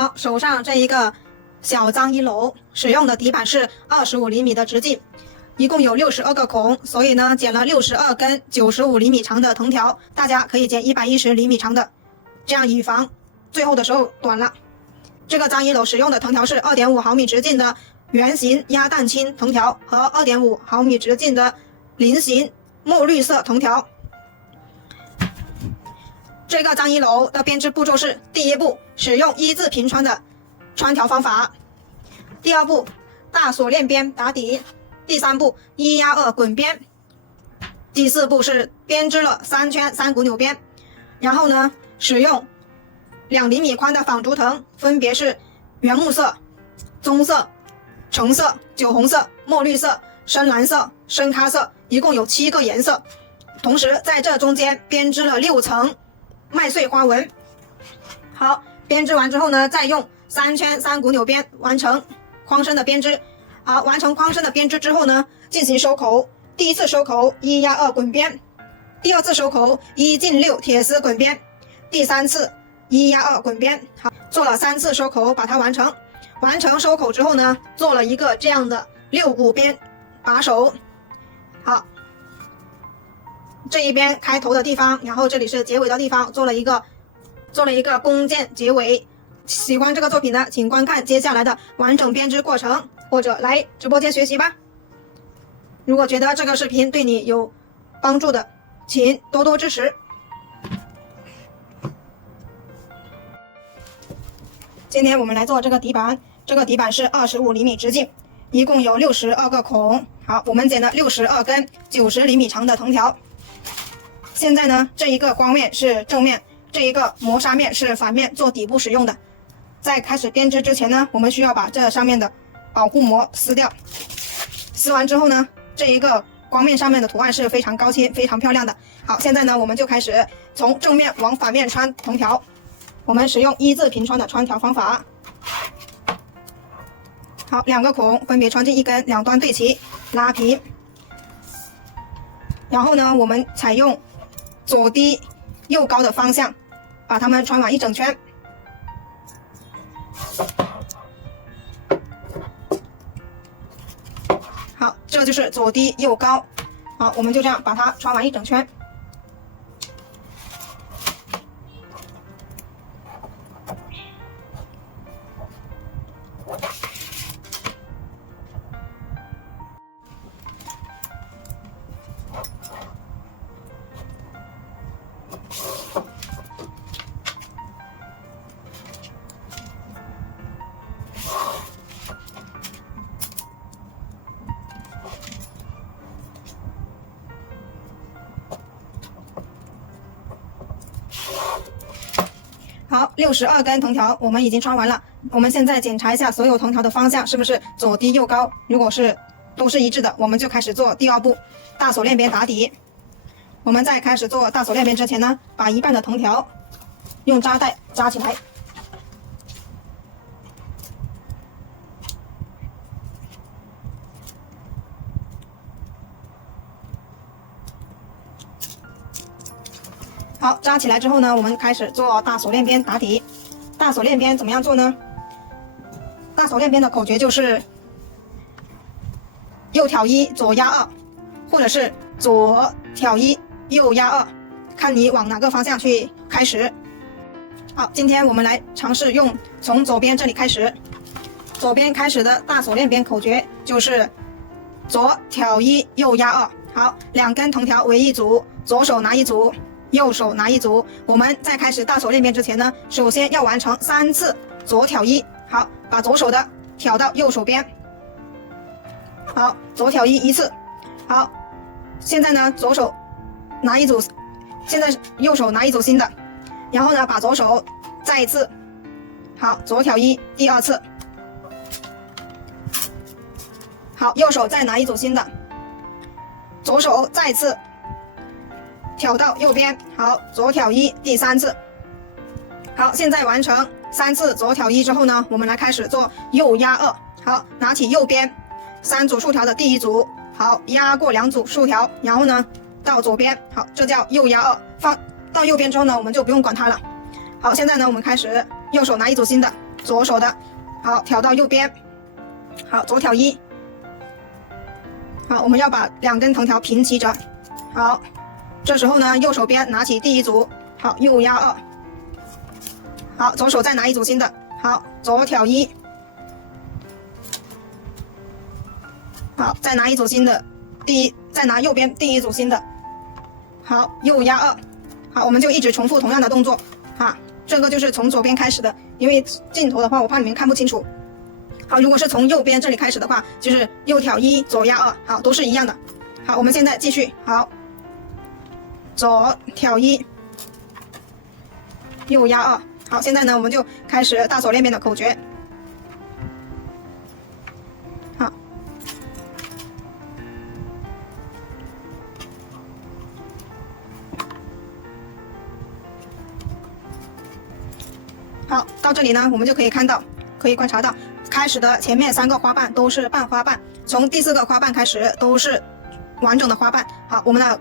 好，手上这一个小脏衣篓使用的底板是25厘米的直径，一共有62个孔，所以呢剪了62根95厘米长的藤条，大家可以剪110厘米长的，这样以防最后的时候短了。这个脏衣篓使用的藤条是2.5毫米直径的圆形鸭蛋青藤条和2.5毫米直径的菱形墨绿色藤条。这个脏衣篓的编织步骤是：第一步，使用一字平穿的穿条方法；第二步，大锁链边打底；第三步，1压2滚边；第四步是编织了3圈3股纽边。然后呢，使用2厘米宽的纺竹藤，分别是原木色、棕色、橙色、酒红色、墨绿色、深蓝色、深咖色，一共有7个颜色。同时在这中间编织了6层麦穗花纹。好，编织完之后呢，再用3圈3股纽边完成框身的编织。好，完成框身的编织之后呢，进行收口。第一次收口1压2滚边，第二次收口1进6铁丝滚边，第三次1压2滚边。好，做了3次收口，把它完成。完成收口之后呢，做了一个这样的6股边把手。好，这一边开头的地方，然后这里是结尾的地方，做了一个弓箭结尾。喜欢这个作品的，请观看接下来的完整编织过程，或者来直播间学习吧。如果觉得这个视频对你有帮助的，请多多支持。今天我们来做这个底板，这个底板是25厘米直径，一共有62个孔。好，我们剪了62根90厘米长的藤条。现在呢，这一个光面是正面，这一个磨砂面是反面，做底部使用的。在开始编织之前呢，我们需要把这上面的保护膜撕掉。撕完之后呢，这一个光面上面的图案是非常高清、非常漂亮的。好，现在呢，我们就开始从正面往反面穿藤条。我们使用一字平穿的穿条方法。好，2个孔分别穿进一根，两端对齐，拉平。然后呢，我们采用左低右高的方向，把它们穿完一整圈。好，这就是左低右高。好，我们就这样把它穿完一整圈。好，62根藤条我们已经穿完了。我们现在检查一下所有藤条的方向是不是左低右高，如果是都是一致的，我们就开始做第二步，大锁链边打底。我们在开始做大锁链边之前呢，把一半的藤条用扎带扎起来。好，扎起来之后呢，我们开始做大锁链边打底。大锁链边怎么样做呢？大锁链边的口诀就是右挑1，左压2，或者是左挑1，右压2，看你往哪个方向去开始。好，今天我们来尝试用从左边这里开始。左边开始的大锁链边口诀就是左挑1，右压2。好，2根藤条为一组，左手拿一组，右手拿一组。我们在开始大锁链边之前呢，首先要完成3次左挑1。好，把左手的挑到右手边。好，左挑1次。好，现在呢，左手拿一组，现在右手拿一组新的，然后呢，把左手再一次。好，左挑1第2次。好，右手再拿一组新的，左手再次挑到右边。好，左挑1第3次。好，现在完成3次左挑1之后呢，我们来开始做右压2。好，拿起右边3组竖条的第一组，好，压过2组竖条，然后呢到左边。好，这叫右压2。放到右边之后呢，我们就不用管它了。好，现在呢我们开始右手拿一组新的，左手的，好，挑到右边，好，左挑一，好，我们要把2根藤条平齐着，好，这时候呢，右手边拿起第一组，好，右压2，好，左手再拿一组新的，好，左挑一，好，再拿一组新的，再拿右边第一组新的，好，右压2，好，我们就一直重复同样的动作，哈，这个就是从左边开始的，因为镜头的话，我怕你们看不清楚。好，如果是从右边这里开始的话，就是右挑一，左压2，好，都是一样的。好，我们现在继续，好，左挑一，右压2，好，现在呢，我们就开始大锁链边的口诀。好，好，到这里呢，我们就可以看到，可以观察到，开始的前面3个花瓣都是半花瓣，从第4个花瓣开始都是完整的花瓣。好，我们的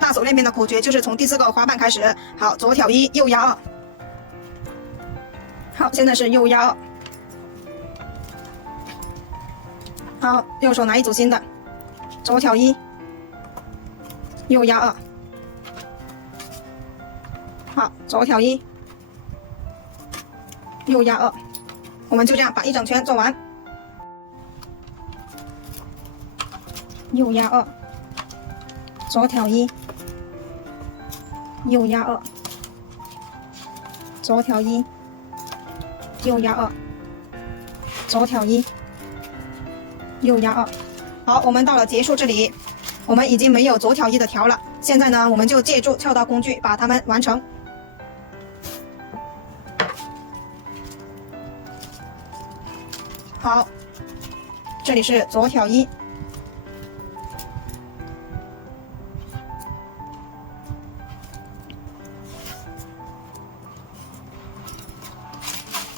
大锁链边的口诀就是从第4个花瓣开始。好，左挑一，右压2。好，现在是右压2。好，右手拿一组新的，左挑一，右压2。好，左挑一，右压2。我们就这样把一整圈做完。右压2，左挑一，右压2，左挑一，右压2，左挑一，右压2。好，我们到了结束这里，我们已经没有左挑一的条了。现在呢，我们就借助撬刀工具把它们完成。好，这里是左挑一，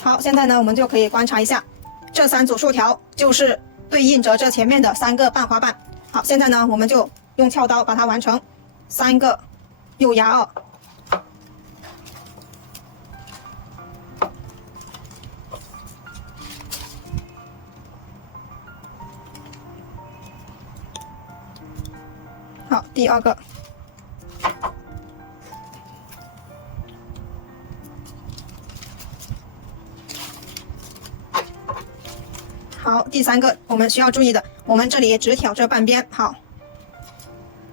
好，现在呢，我们就可以观察一下，这3组竖条就是对应着这前面的3个半花瓣。好，现在呢，我们就用撬刀把它完成，3个右压2。好，第2个，好，第3个，我们需要注意的，我们这里只挑这半边，好，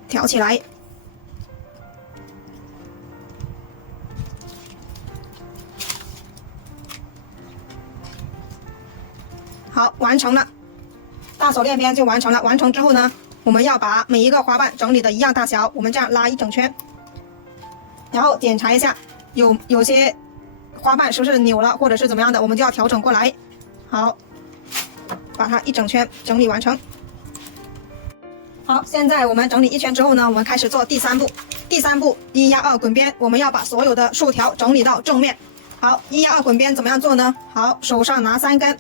挑起来，好，完成了，大锁链边就完成了。完成之后呢，我们要把每一个花瓣整理的一样大小，我们这样拉一整圈，然后检查一下有些花瓣是不是扭了或者是怎么样的，我们就要调整过来。好，把它一整圈整理完成。好，现在我们整理一圈之后呢，我们开始做第3步。第3步1压2滚边，我们要把所有的竖条整理到正面。好，1压2滚边怎么样做呢？好，手上拿3根，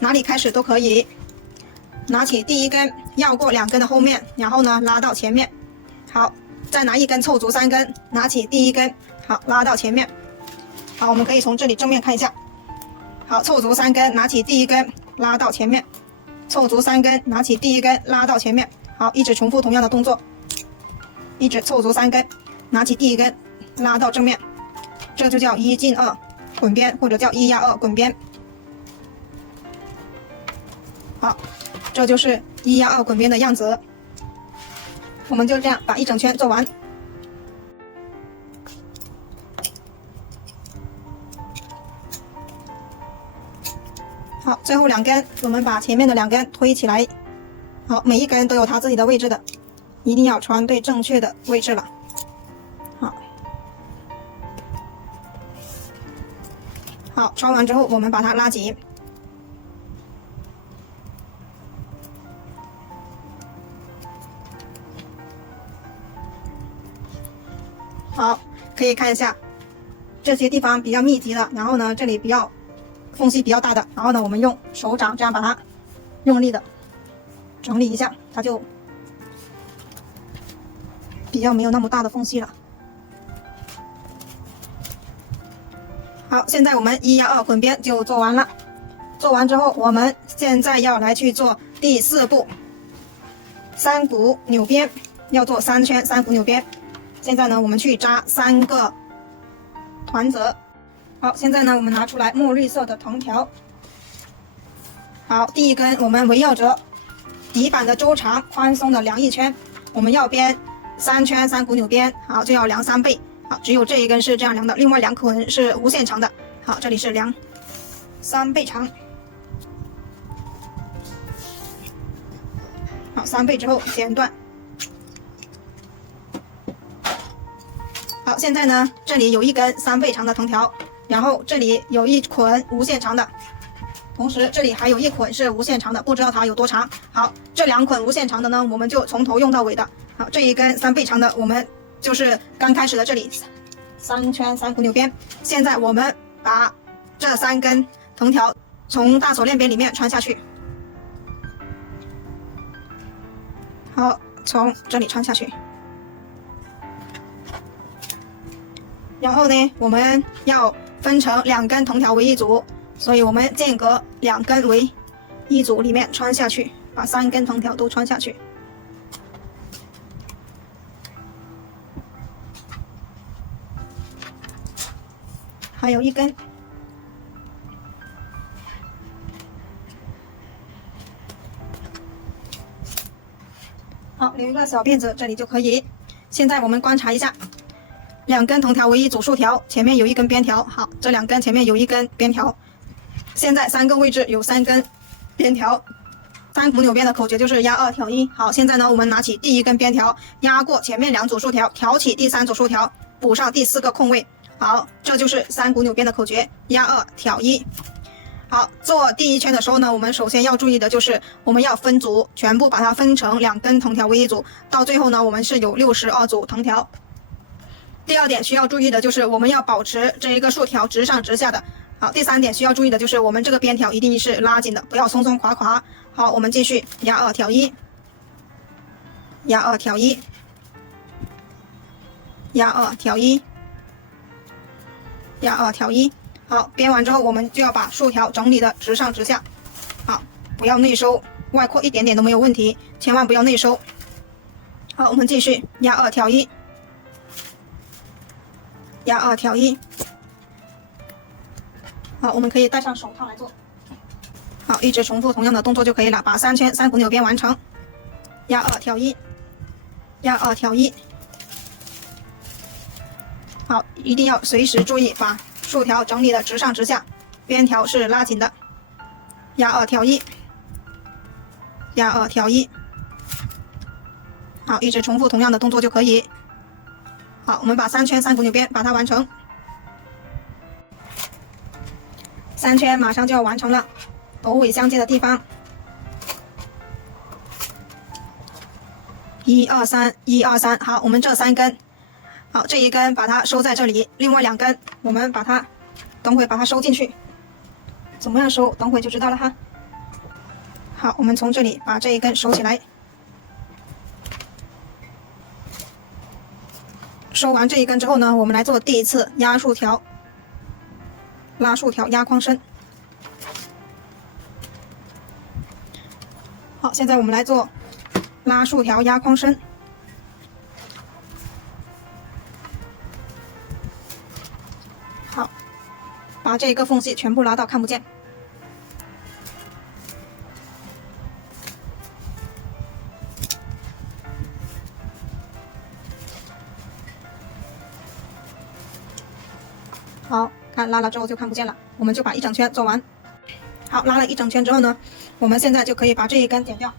哪里开始都可以。拿起第1根，绕过2根的后面，然后呢拉到前面。好，再拿1根凑足3根，拿起第1根，好，拉到前面。好，我们可以从这里正面看一下。好，凑足3根，拿起第1根，拉到前面。凑足3根，拿起第1根，拉到前面。好，一直重复同样的动作，一直凑足3根，拿起第1根，拉到正面。这就叫1进2滚边，或者叫1压2滚边。好，这就是1压2滚边的样子。我们就这样把一整圈做完。好，最后2根，我们把前面的2根推起来。好，每一根都有它自己的位置的，一定要穿对正确的位置了。好，好，穿完之后我们把它拉紧。好，可以看一下这些地方比较密集的，然后呢这里比较缝隙比较大的，然后呢我们用手掌这样把它用力的整理一下，它就比较没有那么大的缝隙了。好，现在我们1压2滚边就做完了。做完之后，我们现在要来去做第4步，3股扭边，要做3圈3股扭边。现在呢，我们去扎3个团褶。好，现在呢，我们拿出来墨绿色的藤条。好，第一根我们围绕着底板的周长宽松的量1圈，我们要编3圈3股扭边，好，就要量3倍。好，只有这一根是这样量的，另外2捆是无限长的。好，这里是量3倍长。好，3倍之后剪断。好，现在呢，这里有一根3倍长的藤条，然后这里有一捆无限长的，同时这里还有一捆是无限长的，不知道它有多长。好，这2捆无限长的呢，我们就从头用到尾的。好，这一根3倍长的，我们就是刚开始的这里3圈3股扭边。现在我们把这3根藤条从大锁链边里面穿下去。好，从这里穿下去。然后呢，我们要分成2根藤条为一组，所以我们间隔2根为一组里面穿下去，把3根藤条都穿下去。还有一根。好，留一个小辫子，这里就可以。现在我们观察一下，2根藤条为一组竖条，前面有一根边条。好，这2根前面有一根边条。现在3个位置有3根边条，3股扭边的口诀就是压2挑1。好，现在呢，我们拿起第1根边条，压过前面2组竖条，挑起第3组竖条，补上第4个空位。好，这就是3股扭边的口诀，压2挑1。好，做第1圈的时候呢，我们首先要注意的就是我们要分组，全部把它分成2根藤条为一组，到最后呢，我们是有62组藤条。第2点需要注意的就是我们要保持这一个竖条直上直下的。好，第3点需要注意的就是我们这个边条一定是拉紧的，不要松松垮垮。好，我们继续压2挑1，压2挑1，压2挑1，压2挑1。好，编完之后我们就要把竖条整理的直上直下。好，不要内收，外扩一点点都没有问题，千万不要内收。好，我们继续压2挑1，压2挑1。好，我们可以戴上手套来做。好，一直重复同样的动作就可以了，把3圈3股扭边完成。压2挑1，压2挑1。好，一定要随时注意把竖条整理的直上直下，边条是拉紧的。压2挑1，压2挑1。好，一直重复同样的动作就可以。好，我们把3圈3股扭边把它完成。3圈马上就要完成了，头尾相接的地方，1 2 3 1 2 3。好，我们这3根，好，这一根把它收在这里，另外2根我们把它等会把它收进去。怎么样收？等会就知道了哈。好，我们从这里把这一根收起来。收完这一根之后呢，我们来做第1次压竖条、拉竖条、压框身。好，现在我们来做拉竖条、压框身。好，把这个缝隙全部拉到看不见。好，看拉了之后就看不见了，我们就把1整圈做完。好，拉了1整圈之后呢，我们现在就可以把这一根剪掉。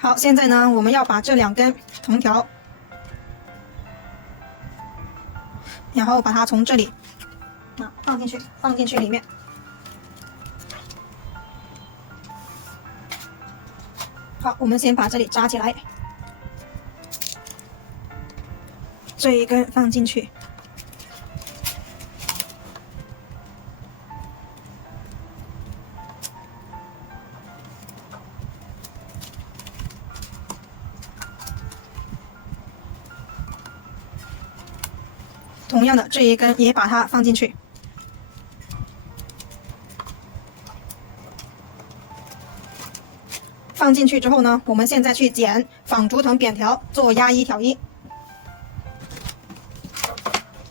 好，现在呢，我们要把这2根藤条，然后把它从这里放进去里面。好，我们先把这里扎起来，这一根放进去。同样的这一根也把它放进去。放进去之后呢，我们现在去剪纺竹藤扁条做压衣挑衣。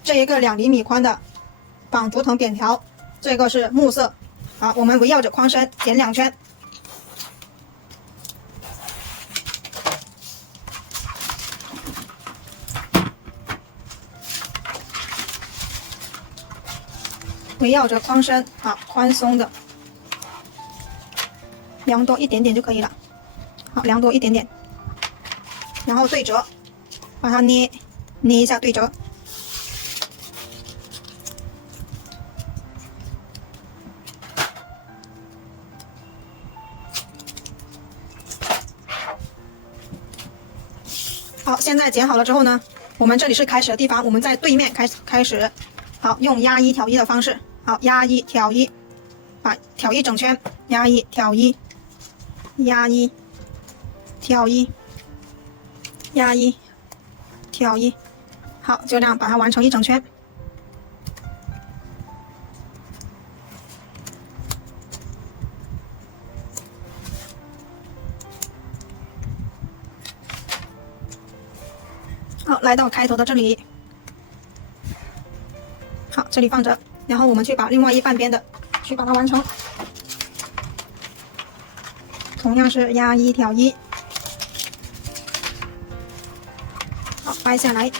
这一个2厘米宽的纺竹藤扁条，这个是木色。好，我们围绕着框身剪2圈。围绕着框身，好，宽松的，量多一点点就可以了。好，量多一点点，然后对折，把它捏一下对折。好，现在剪好了之后呢，我们这里是开始的地方，我们在对面开始，好，用压衣挑衣的方式，好，压衣挑衣，把挑一整圈，压衣挑衣，压衣挑衣，压衣挑衣，好，就这样把它完成一整圈。好，来到开头的这里，好，这里放着，然后我们去把另外一半边的去把它完成，同样是压衣挑衣，好，掰下来，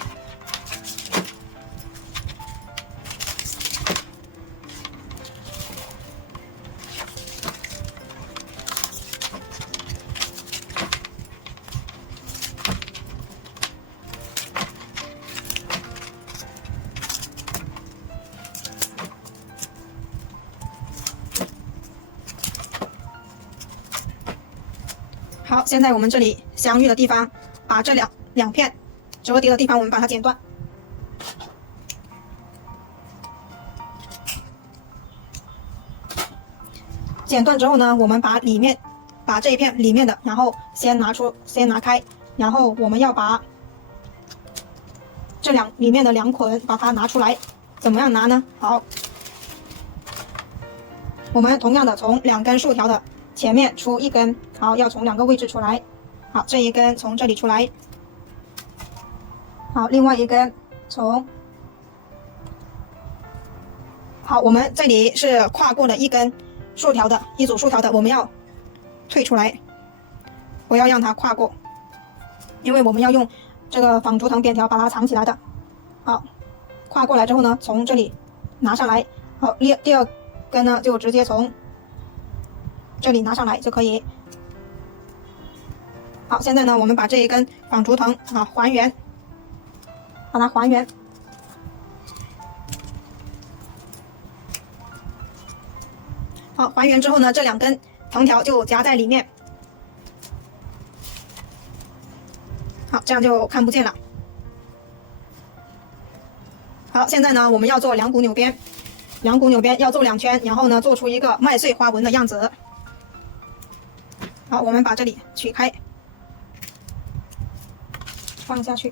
好，现在我们这里相遇的地方，把这两片折叠的地方，我们把它剪断。剪断之后呢，我们把这一片里面的，然后先拿开，然后我们要把这里面的2捆把它拿出来。怎么样拿呢？好，我们同样的从2根竖条的前面出1根，好，要从2个位置出来。好，这一根从这里出来，好，另外一根好，我们这里是跨过了1根竖条的一组竖条的，我们要退出来，不要让它跨过，因为我们要用这个纺竹藤扁条把它藏起来的。好，跨过来之后呢，从这里拿上来。好，第2根呢就直接从这里拿上来就可以。好，现在呢，我们把这一根纺竹藤还原，把它还原。好，还原之后呢，这2根藤条就夹在里面。好，这样就看不见了。好，现在呢，我们要做2股扭边，2股扭边要做2圈，然后呢，做出一个麦穗花纹的样子。好，我们把这里取开，放下去。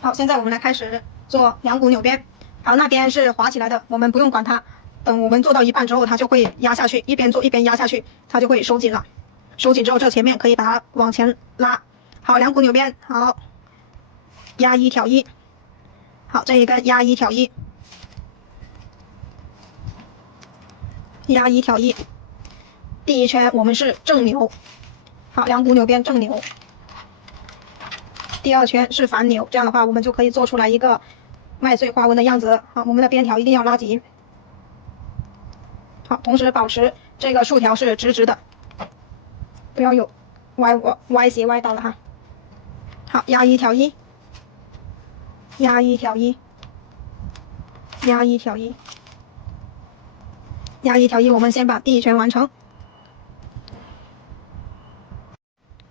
好，现在我们来开始做2股扭边。好，那边是滑起来的，我们不用管它。等我们做到一半之后，它就会压下去，一边做一边压下去，它就会收紧了。收紧之后，这前面可以把它往前拉。好，2股扭边，好，压衣挑衣。好，这一根压衣挑衣，压衣挑衣。第1圈我们是正扭，好，2股扭边正扭。第2圈是反扭，这样的话我们就可以做出来一个麦穗花纹的样子。好，我们的边条一定要拉紧。好，同时保持这个竖条是直直的，不要有歪斜歪倒了哈。好，压衣挑衣，压衣挑衣，压衣挑衣，压衣挑衣。我们先把第1圈完成。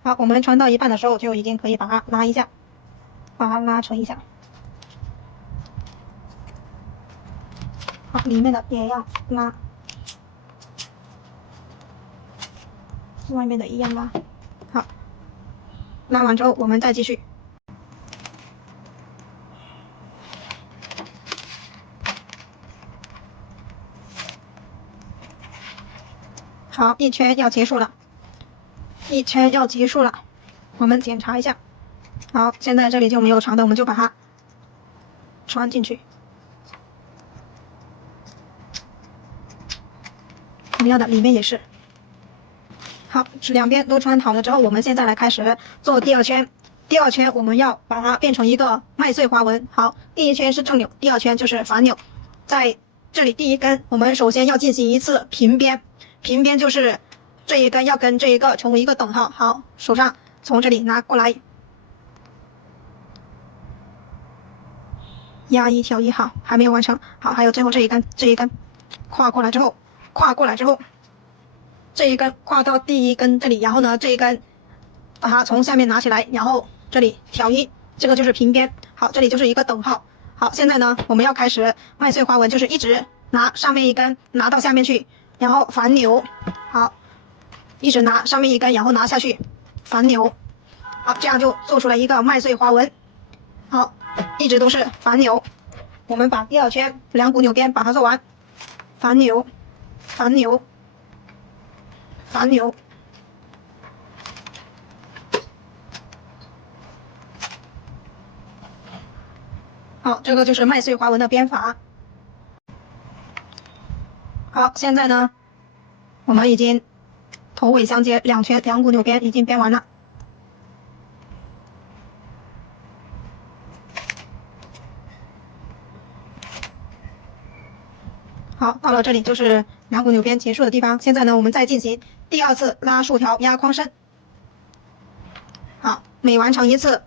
好，我们穿到一半的时候就已经可以把它拉一下，把它拉扯一下。好，里面的也要拉。外面的一样拉。好，拉完之后我们再继续。好，一圈要结束了，一圈要结束了，我们检查一下。好，现在这里就没有长的，我们就把它穿进去。同样的，里面也是。好，两边都穿好了之后，我们现在来开始做第二圈。第二圈我们要把它变成一个麦穗花纹。好，第一圈是正扭，第二圈就是反扭。在这里第一根，我们首先要进行一次平边，平边就是这一根要跟这一个成为一个等号。好，手上从这里拿过来，压一挑一，好，还没有完成。好，还有最后这一根，跨过来之后，这一根跨到第一根这里，然后呢，这一根把它从下面拿起来，然后这里挑一，这个就是平边。好，这里就是一个等号。好，现在呢，我们要开始麦穗花纹，就是一直拿上面一根拿到下面去，然后反扭。好，一直拿上面一根，然后拿下去，反扭。好，这样就做出了一个麦穗花纹。好，一直都是反扭。我们把第二圈两股扭边把它做完，反扭，反扭，反扭。好，这个就是麦穗花纹的编法。好，现在呢，我们已经头尾相接两圈两股扭边已经编完了。好，到了这里就是两股扭边结束的地方。现在呢，我们再进行第二次拉竖条压框身。好，每完成一次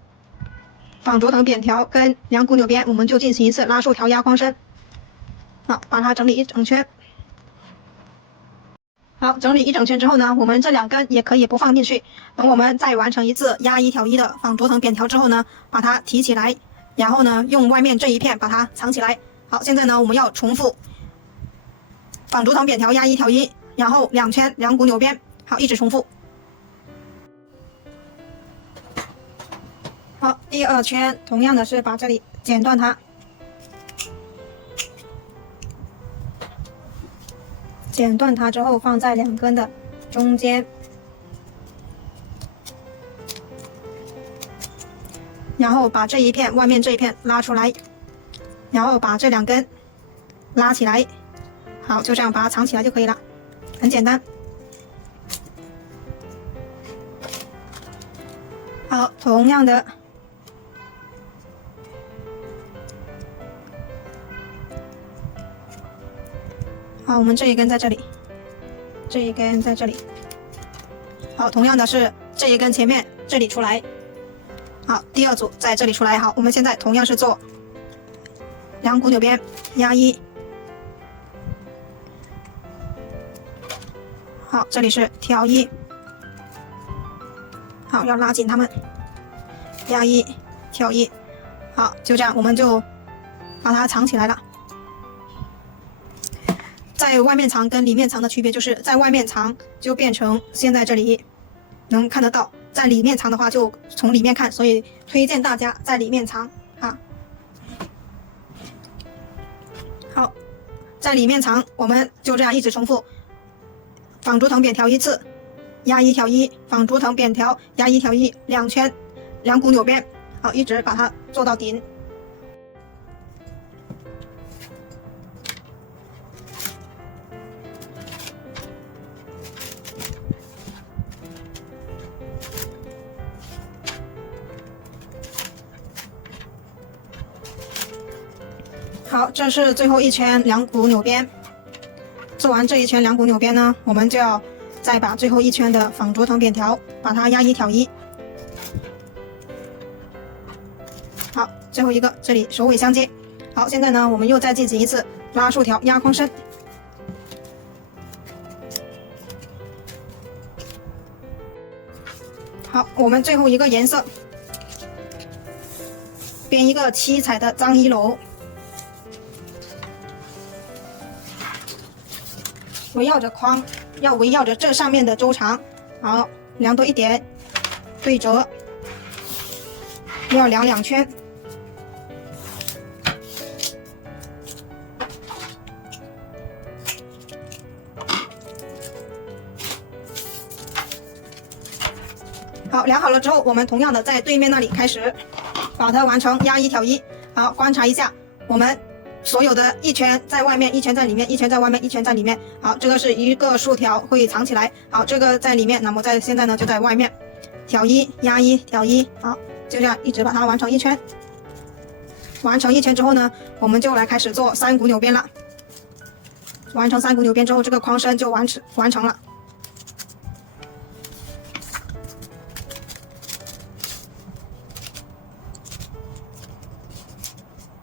仿竹藤扁条跟两股扭边，我们就进行一次拉竖条压框身。好，把它整理一整圈。好，整理一整圈之后呢，我们这两根也可以不放进去。等我们再完成一次压一挑一的仿竹藤扁条之后呢，把它提起来，然后呢，用外面这一片把它藏起来。好，现在呢，我们要重复仿竹藤扁条压一挑一，然后两圈两股扭边。好，一直重复。好，第二圈同样的是把这里剪断它，剪断它之后放在两根的中间，然后把这一片外面这一片拉出来，然后把这两根拉起来。好，就这样把它藏起来就可以了，很简单。好，同样的。好，我们这一根在这里，这一根在这里。好，同样的是这一根前面这里出来。好，第二组在这里出来。好，我们现在同样是做两股扭边，压一。好，这里是挑一。好，要拉紧它们，压一，挑一。好，就这样，我们就把它藏起来了。在外面藏跟里面藏的区别就是在外面藏就变成现在这里能看得到，在里面藏的话就从里面看，所以推荐大家在里面藏啊。好，在里面藏，我们就这样一直重复，仿竹藤扁条一次，压一挑一，仿竹藤扁条压一挑一，两圈两股扭边。好，一直把它做到顶。好，这是最后一圈两股扭边。做完这一圈两股扭边呢，我们就要再把最后一圈的仿竹藤扁条把它压一挑一。好，最后一个这里首尾相接。好，现在呢，我们又再进行一次拉竖条压框身。好，我们最后一个颜色编一个七彩的脏衣篓。围绕着框，要围绕着这上面的周长，好，量多一点，对折，要量2圈。好，量好了之后，我们同样的在对面那里开始把它完成压1挑1。好，观察一下我们所有的一圈在外面，一圈在里面，一圈在外面，一圈在里面。好，这个是一个竖条会藏起来。好，这个在里面，那么现在呢就在外面，挑1压1挑1。好，就这样一直把它完成一圈。完成一圈之后呢，我们就来开始做3股扭边了。完成3股扭边之后，这个框身就完成了。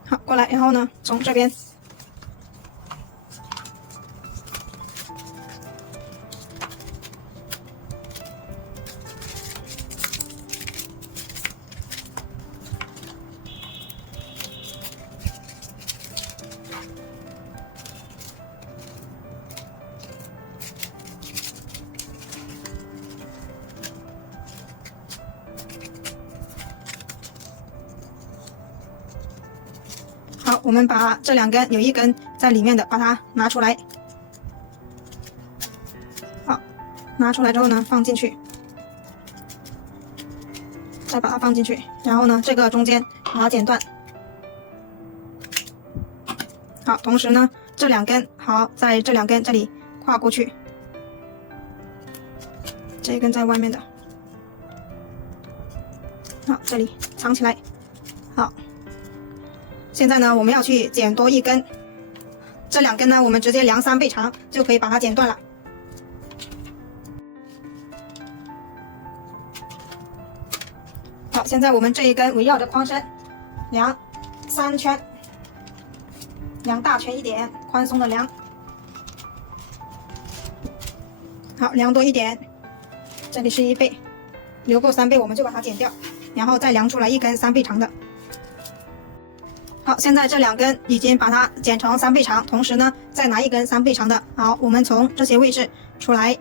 好，过来，然后呢，从这边好，我们把这2根有1根在里面的，把它拿出来。好，拿出来之后呢，放进去，再把它放进去，然后呢，这个中间把它剪断。好，同时呢，这2根好，在这2根这里跨过去，这一根在外面的，好，这里藏起来。好。现在呢，我们要去剪多1根，这2根呢，我们直接量3倍长就可以把它剪断了。好，现在我们这一根围绕着框身量3圈，量大圈一点，宽松的量。好，量多一点，这里是1倍，留够3倍我们就把它剪掉，然后再量出来1根3倍长的。好，现在这2根已经把它剪成3倍长，同时呢，再拿1根3倍长的。好，我们从这些位置出来。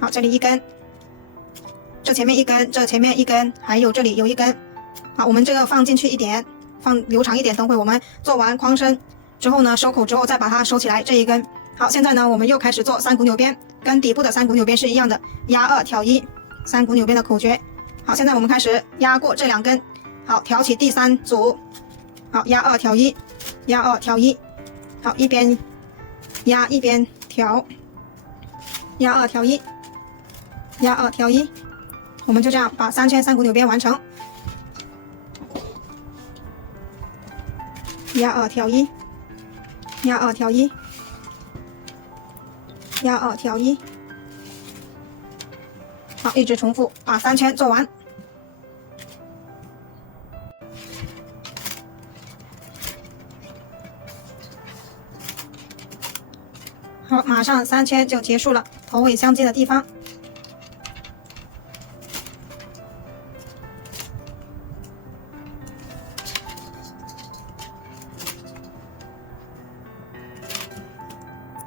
好，这里1根，这前面1根，这前面1根，还有这里有1根。好，我们这个放进去一点，放留长一点。等会我们做完框身之后呢，收口之后再把它收起来这一根。好，现在呢，我们又开始做3股扭边，跟底部的3股扭边是一样的，压2挑1，3股扭边的口诀。好，现在我们开始压过这2根，好，挑起第3组。好，压2挑1，压2挑1，好，一边压一边挑，压2挑1，压2挑1，我们就这样把3圈3股扭边完成。压2挑1，压2挑1，压2挑1，好，一直重复把3圈做完。好，马上3圈就结束了，头尾相接的地方。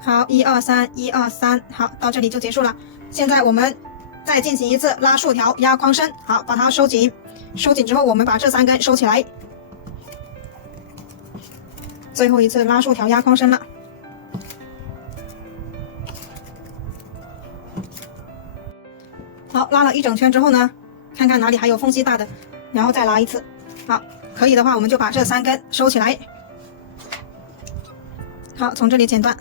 好，1 2 3 1 2 3，好，到这里就结束了。现在我们再进行一次拉竖条压框身，好，把它收紧，收紧之后我们把这3根收起来。最后一次拉竖条压框身了。好，拉了1整圈之后呢，看看哪里还有缝隙大的，然后再拉一次。好，可以的话我们就把这3根收起来。好，从这里剪断。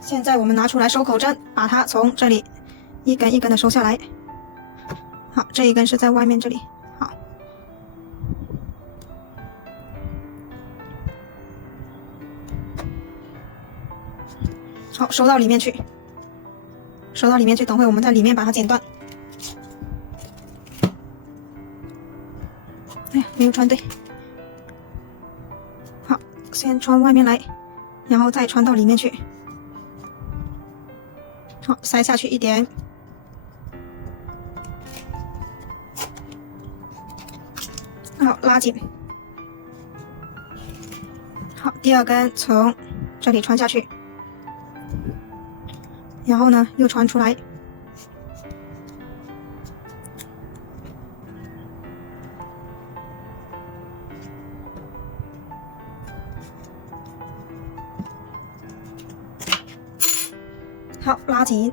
现在我们拿出来收口针，把它从这里一根一根的收下来。好，这一根是在外面这里。好，好，收到里面去，收到里面去。等会我们在里面把它剪断。哎呀，没有穿对。好，先穿外面来，然后再穿到里面去。好，塞下去一点。好，拉紧。好，第2根从这里穿下去，然后呢又穿出来。好，拉紧，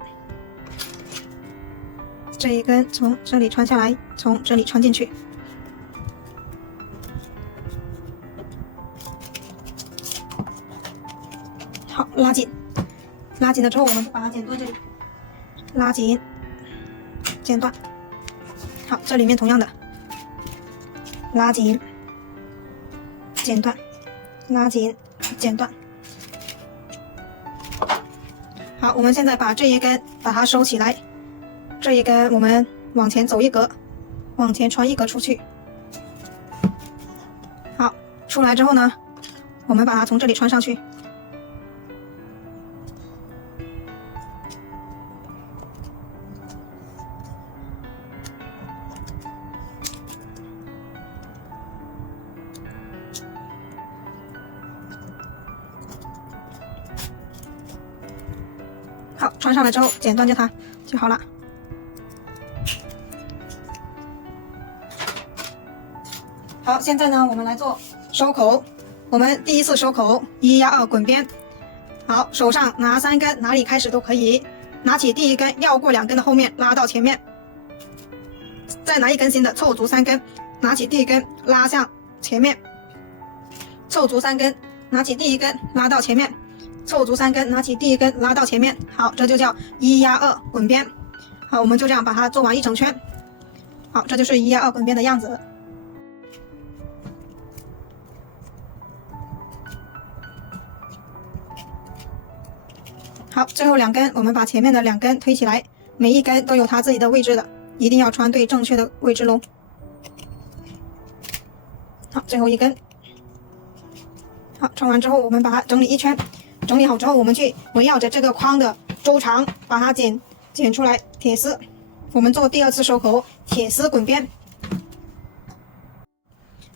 这一根从这里穿下来，从这里穿进去。好，拉紧，拉紧了之后，我们就把它剪断这里，拉紧，剪断。好，这里面同样的，拉紧，剪断，拉紧，剪断。好，我们现在把这一根把它收起来，这一根我们往前走一格，往前穿一格出去。好，出来之后呢，我们把它从这里穿上去。好，穿上来之后剪断它就好了。好，现在呢，我们来做收口。我们第一次收口，1压2滚边。好，手上拿3根，哪里开始都可以。拿起第一根，绕过2根的后面，拉到前面。再拿一根新的，凑足3根，拿起第一根，拉向前面。凑足3根，拿起第一根，拉到前面。凑足3根，拿起第一根，拉到前面。好，这就叫1压2滚边。好，我们就这样把它做完一整圈。好，这就是1压2滚边的样子。好，最后2根，我们把前面的2根推起来，每一根都有它自己的位置的，一定要穿对正确的位置喽。好，最后一根。好，穿完之后，我们把它整理一圈。整理好之后，我们去围绕着这个框的周长把它剪出来铁丝。我们做第2次收口，铁丝滚边。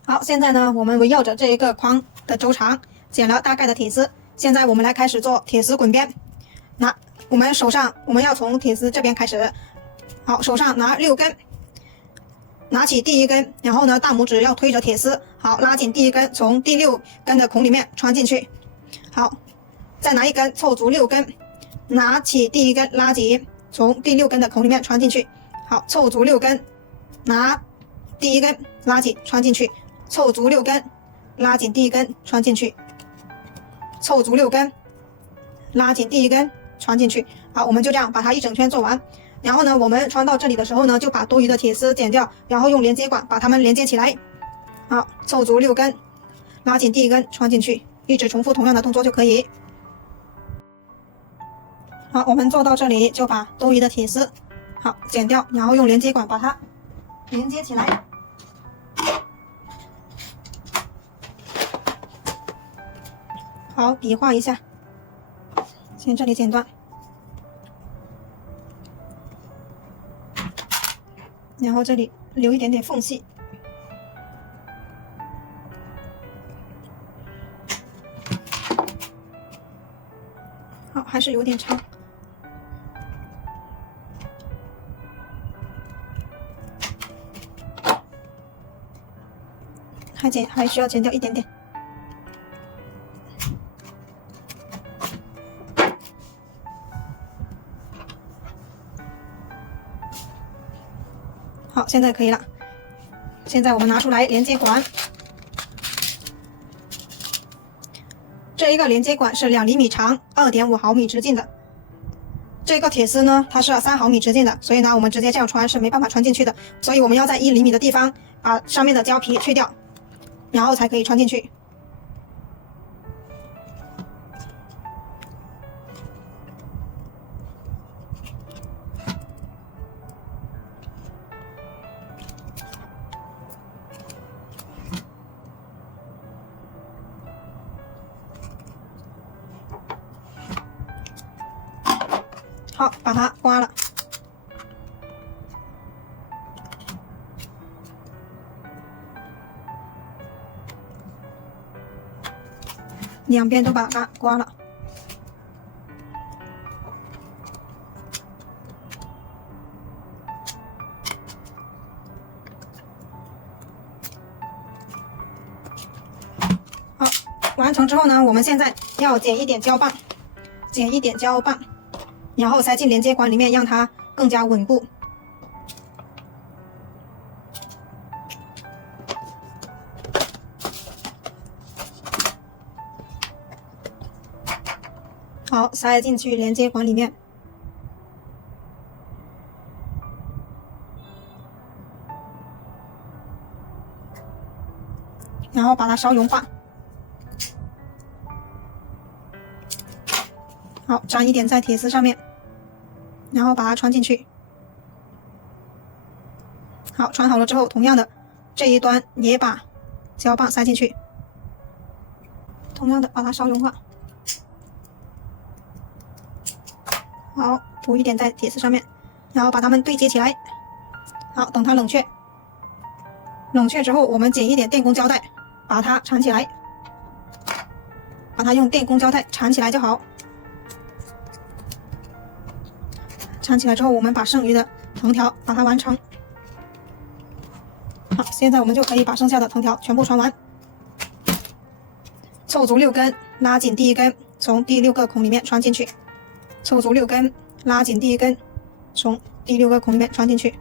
好，现在呢，我们围绕着这一个框的周长剪了大概的铁丝。现在我们来开始做铁丝滚边。我们手上我们要从铁丝这边开始。好，手上拿6根，拿起第一根，然后呢，大拇指要推着铁丝，好，拉紧第一根，从第6根的孔里面穿进去。好。再拿一根，凑足6根，拿起第一根，拉紧，从第6根的孔里面穿进去。好，凑足6根，拿第一根，拉紧，穿进去。凑足6根，拉紧第一根，穿进去。凑足6根，拉紧第一根，穿进去。好，我们就这样把它一整圈做完。然后呢，我们穿到这里的时候呢，就把多余的铁丝剪掉，然后用连接管把它们连接起来。好，凑足6根，拉紧第一根，穿进去，一直重复同样的动作就可以。好，我们做到这里就把多余的铁丝好剪掉，然后用连接管把它连接起来。好，比划一下，先这里剪断，然后这里留一点点缝隙。好，还是有点长。还需要剪掉一点点。好，现在可以了。现在我们拿出来连接管，这一个连接管是2厘米长，2.5毫米直径的。这个铁丝呢，它是3毫米直径的，所以呢，我们直接这样穿是没办法穿进去的，所以我们要在1厘米的地方把上面的胶皮去掉。然后才可以穿进去。好，把它刮了。2边都把它刮了。完成之后呢，我们现在要剪一点胶棒，然后塞进连接管里面，让它更加稳固。好，塞进去连接管里面。然后把它烧融化。好，粘一点在铁丝上面，然后把它穿进去。好，穿好了之后，同样的这一端也把胶棒塞进去，同样的把它烧融化。好，涂一点在铁丝上面，然后把它们对接起来。好，等它冷却。冷却之后，我们剪一点电工胶带，把它缠起来，把它用电工胶带缠起来就好。缠起来之后，我们把剩余的藤条把它完成。好，现在我们就可以把剩下的藤条全部穿完。凑足6根，拉紧第1根，从第6个孔里面穿进去。凑足6根，拉紧第1根，从第6个孔里面穿进去。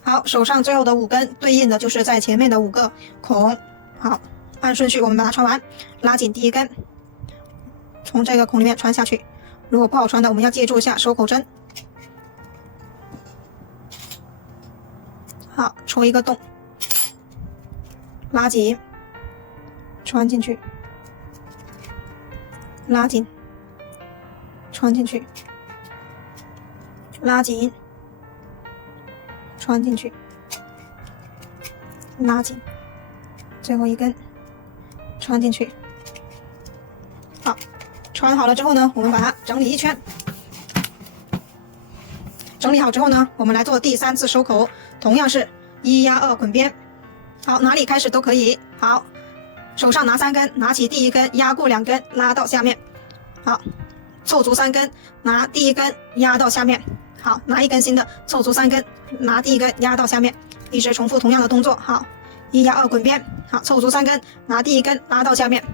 好，手上最后的5根对应的就是在前面的5个孔。好，按顺序我们把它穿完，拉紧第1根，从这个孔里面穿下去。如果不好穿的，我们要借助一下收口针。好，戳一个洞，拉紧，穿进去，拉紧，穿进去，拉紧，穿进去，拉紧，最后1根穿进去。好，穿好了之后呢，我们把它整理一圈。整理好之后呢，我们来做第3次收口，同样是1压2滚边。好，哪里开始都可以。好，手上拿3根，拿起第1根，压过2根，拉到下面。好，凑足3根，拿第1根压到下面。好，拿1根新的，凑足3根，拿第1根压到下面，一直重复同样的动作。好，1压2滚边。好，凑足3根，拿第1根拉到下面，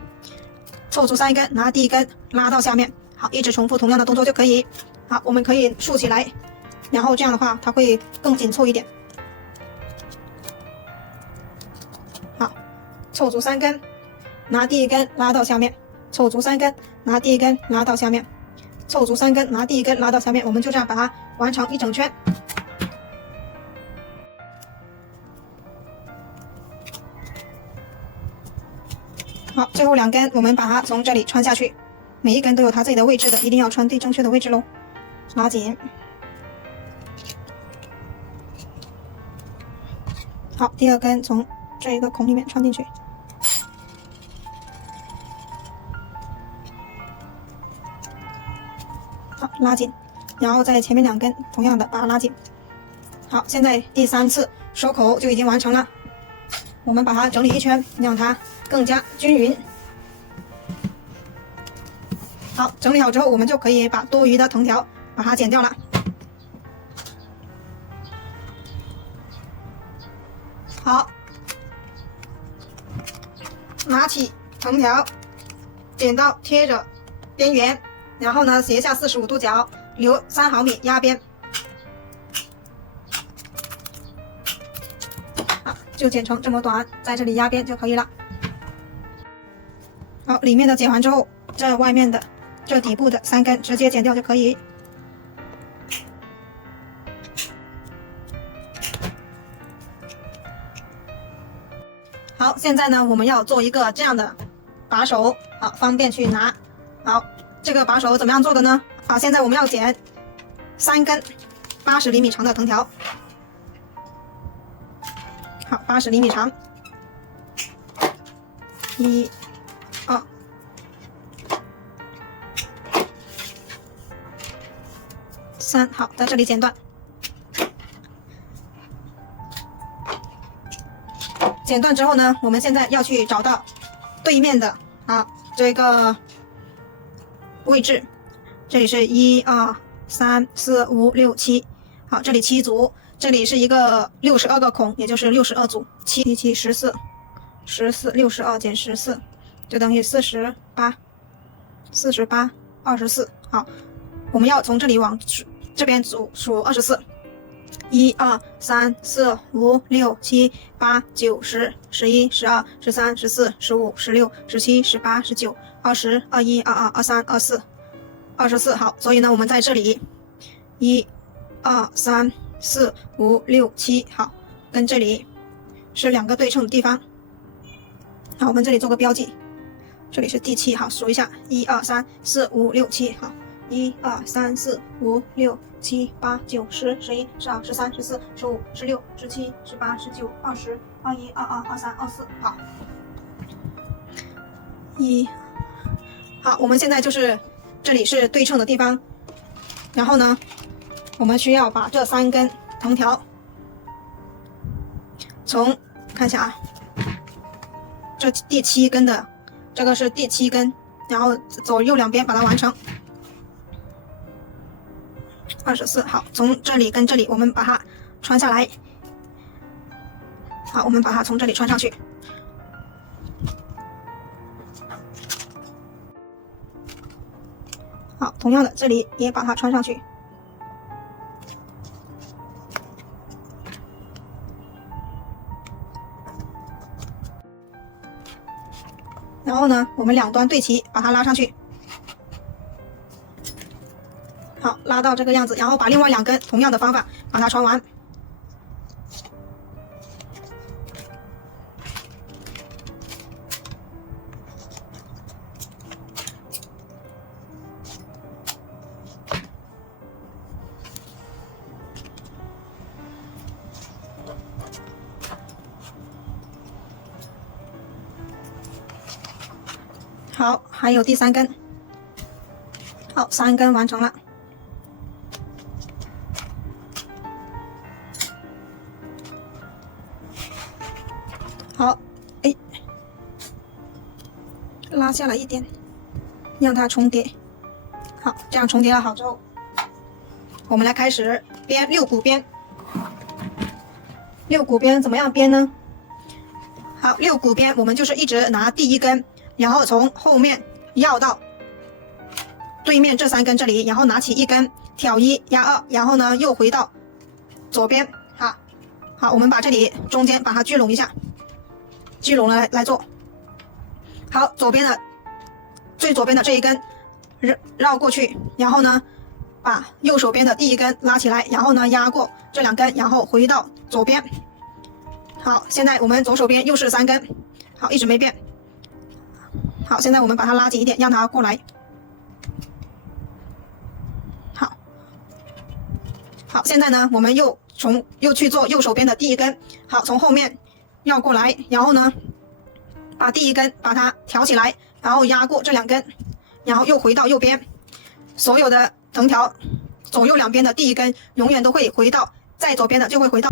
凑足3根，拿第1根拉到下面。好，一直重复同样的动作就可以。好，我们可以竖起来，然后这样的话它会更紧凑一点。好，凑足3根，拿第1根拉到下面，凑足3根，拿第1根拉到下面，凑足3根，拿第1根拉到下面。我们就这样把它完成一整圈。好，最后2根我们把它从这里穿下去，每一根都有它自己的位置的，一定要穿对正确的位置喽。拉紧。好，第2根从这一个孔里面穿进去。好，拉紧，然后在前面2根同样的把它拉紧。好，现在第3次收口就已经完成了。我们把它整理一圈，让它更加均匀。好，整理好之后，我们就可以把多余的藤条把它剪掉了。好，拿起藤条，剪刀贴着边缘，然后呢斜下45度角，留3毫米压边。好，就剪成这么短，在这里压边就可以了。好，里面的剪完之后，这外面的这底部的3根直接剪掉就可以。好，现在呢，我们要做一个这样的把手，好，方便去拿。好，这个把手怎么样做的呢？好，现在我们要剪3根80厘米长的藤条。好，80厘米长。1、2、3，好，在这里剪断。剪断之后呢，我们现在要去找到对面的这个位置，这里是1、2、3、4、5、6、7，好，这里7组，这里是一个62个孔，也就是62组，7、7、14，14、62减14，就等于48， 24。好，我们要从这里往这边数24。1、2、3、4、5、6、7、8、9、10、11、12、13、14、15、16、17、18、19、20、21、22、23、24、24。好，所以呢，我们在这里1、2、3、4、5、6、7，好，跟这里是2个对称的地方。好，我们这里做个标记，这里是第7，好，数一下，1、2、3、4、5、6、7，好，1、2、3、4、5、6、7、8、9、10、11、12、13、14、15、16、17、18、19、20、21、22、23、24。好，好，我们现在就是这里是对称的地方，然后呢，我们需要把这3根藤条看一下啊，这第7根的，这个是第7根，然后左右两边把它完成。24，好，从这里跟这里我们把它穿下来。好，我们把它从这里穿上去。好，同样的这里也把它穿上去。然后呢，我们两端对齐，把它拉上去。好，拉到这个样子，然后把另外2根同样的方法把它穿完。好，还有第3根。好，3根完成了。好，哎，拉下来一点，让它重叠。好，这样重叠了好之后，我们来开始编6股边。6股边怎么样编呢？好，6股边我们就是一直拿第1根，然后从后面绕到对面这3根这里，然后拿起1根，挑1压2，然后呢又回到左边。好，我们把这里中间把它聚拢一下。聚拢了来做。好，最左边的这一根绕过去，然后呢把右手边的第1根拉起来，然后呢压过这2根，然后回到左边。好，现在我们左手边又是3根，好，一直没变。好，现在我们把它拉紧一点，让它过来。好，现在呢我们又去做右手边的第1根。好，从后面绕过来，然后呢把第1根把它挑起来，然后压过这2根，然后又回到右边。所有的藤条左右两边的第1根永远都会回到，在左边的就会回到。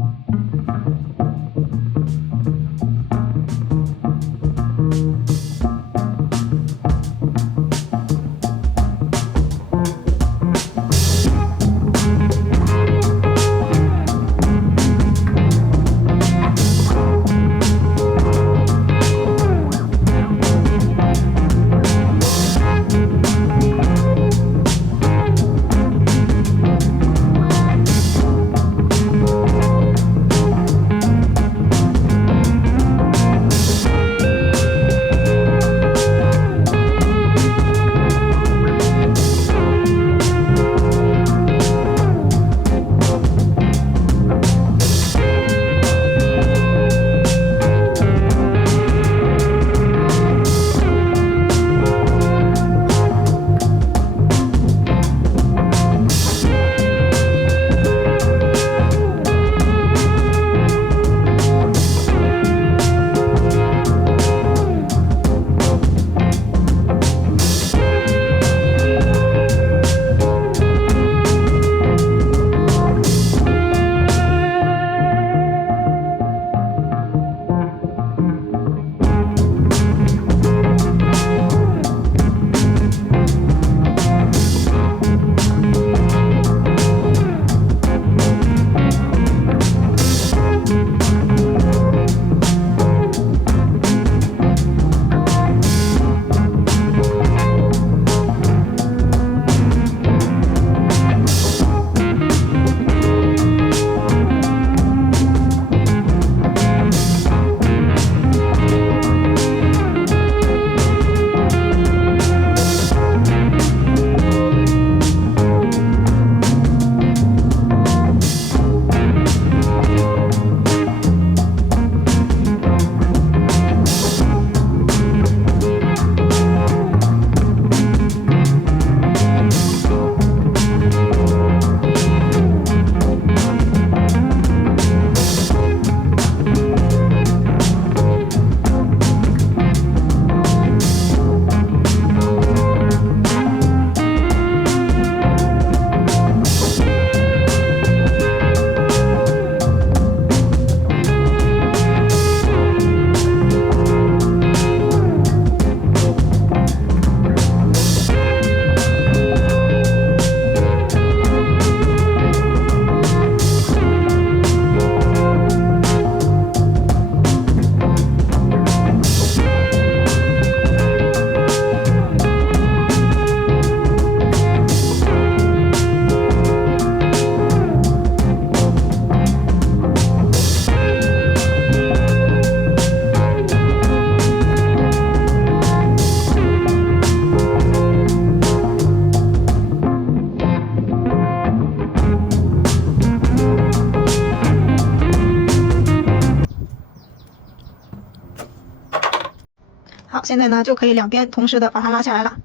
好，现在呢就可以两边同时的把它拉下来了。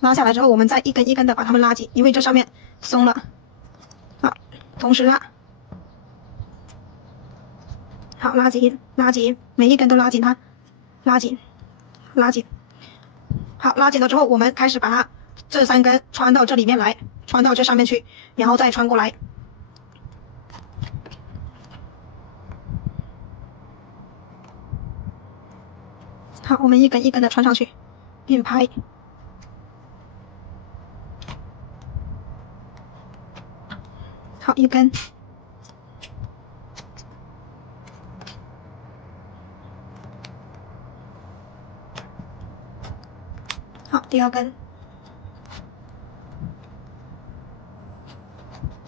拉下来之后，我们再一根一根的把它们拉紧，因为这上面松了。好，同时拉。好，拉紧，拉紧，每一根都拉紧它，拉紧，拉紧。好，拉紧了之后，我们开始把它这3根穿到这里面来，穿到这上面去，然后再穿过来。好，我们一根一根的穿上去，并排。好，一根。好，第2根。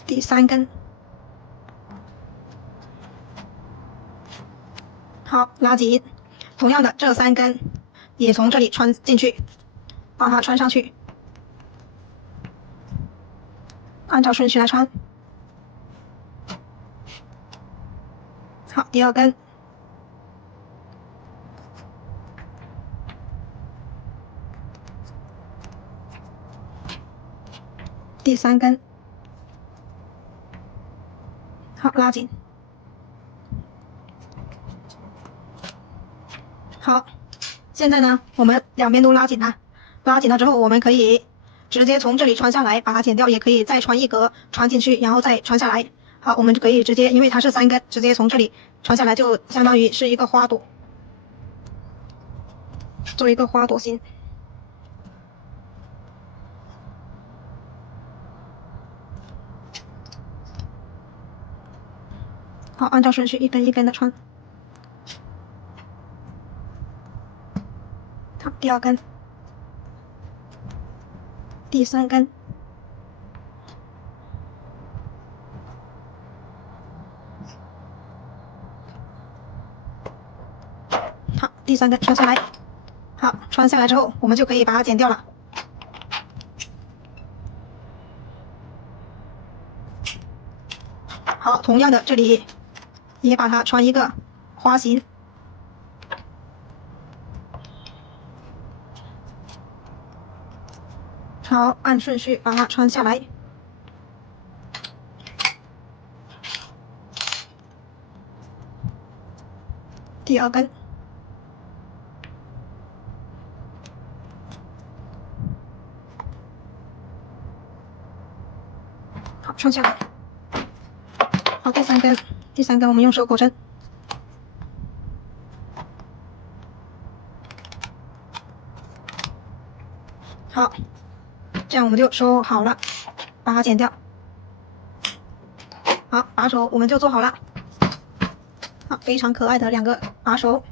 第3根。好，拉紧。同样的，这3根也从这里穿进去，把它穿上去，按照顺序来穿。好，第2根。第3根。好，拉紧。好，现在呢，我们两边都拉紧它，拉紧了之后，我们可以直接从这里穿下来，把它剪掉，也可以再穿一格穿进去，然后再穿下来。好，我们就可以直接，因为它是3根，直接从这里穿下来，就相当于是一个花朵，做一个花朵形。好，按照顺序一根一根的穿。好，第2根。第3根。好，第3根穿下来。好，穿下来之后，我们就可以把它剪掉了。好，同样的，这里也把它穿一个花形。好，按顺序把它穿下来。第2根。好，穿下来。好，第3根，第3根我们用手口针。好，这样我们就收好了，把它剪掉。好，把手我们就做好了。好，非常可爱的2个把手。